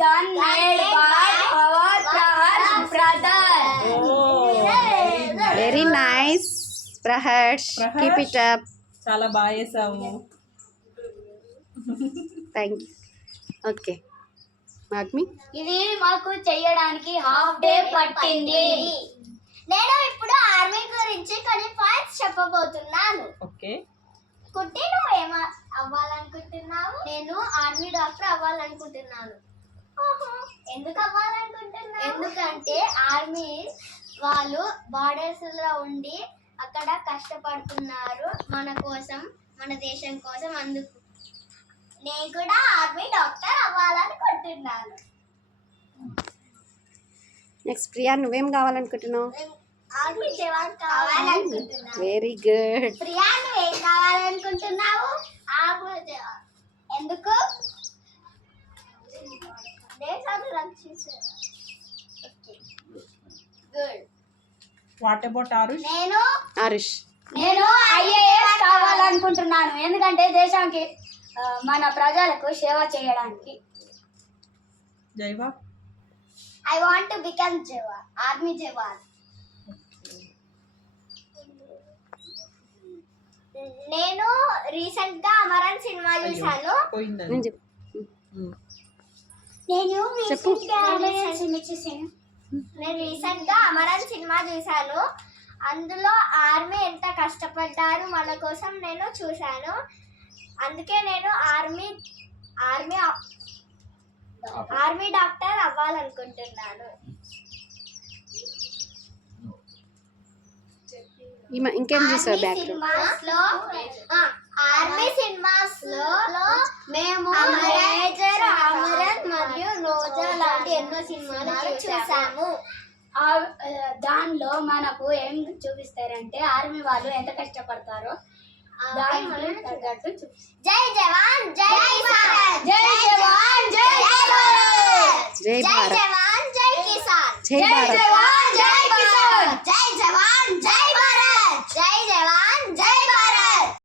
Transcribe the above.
gun made by our brother. Very nice Praharsh, keep it up. చాలా బాగా చేసావు. Thank you. Okay మాగ్మి, ఇది మాకు చేయడానికి హాఫ్ డే పట్టింది. నేను ఇప్పుడు ఆర్మీ గురించి కొన్ని పాయింట్స్ చెప్పబోతున్నాను. ఓకే. కుట్టి నువ్వు ఏం అవ్వాలనుకుంటున్నావు? నేను ఆర్మీ డాక్టర్ అవ్వాలనుకుంటున్నాను. ఎందుకు అవ్వాలనుకుంటున్నావు? ఎందుకంటే ఆర్మీ వాళ్ళు బార్డర్స్ లో ఉండి అక్కడ కష్టపడుతున్నారు మన కోసం, మన దేశం కోసం. అందుకు నేను కూడా ఆర్మీ డాక్టర్ అవ్వాలనుకుంటున్నాను. నెక్స్ట్ ప్రియా, నువ్వేం కావాలనుకుంటున్నావు? ఆర్మీ జవాన్ కావాలనుకుంటున్నాను. Very good. ప్రియా నువ్వేం కావాలనుకుంటున్నావు? ఆర్మీ జవాన్. ఎందుకు? దేశాన్ని రక్షించారు. Good. What about Aarush? Aarush, నేను ఐఏఎస్ కావాలనుకుంటున్నాను. ఎందుకంటే దేశానికి మన ప్రజలకు సేవ చేయడానికి. జైవా? I want to become Jawan, army Jawan. నేను రీసెంట్ గా అమరన్ సినిమా చూసాను. పోయిందని నేను చెప్పు. నేను చెప్పు. రీసెంట్ గా అమరన్ సినిమా చూసాను. అందులో ఆర్మీ ఎంత కష్టపడ్డారు మన కోసం నేను చూసాను. అందుకే నేను ఆర్మీ డాక్టర్ అవ్వాలనుకుంటున్నాను. ఇంకేం చూసావు బ్యాక్ లో? ఆర్మీ సినిమాస్ లో మేము మేజర్, అమరన్ మరియు రోజా లాంటి ఎన్నో సినిమాలు చూసాము. దానిలో మనకు ఏం చూపిస్తారంటే ఆర్మీ వాళ్ళు ఎంత కష్టపడతారో దానికి తగ్గట్టు చూపిస్తారు. జై జవాన్ జై కిసాన్. జై జవాన్ జై కిసాన్. జై భారత్. జై జవాన్ జై కిసాన్. జై భారత్.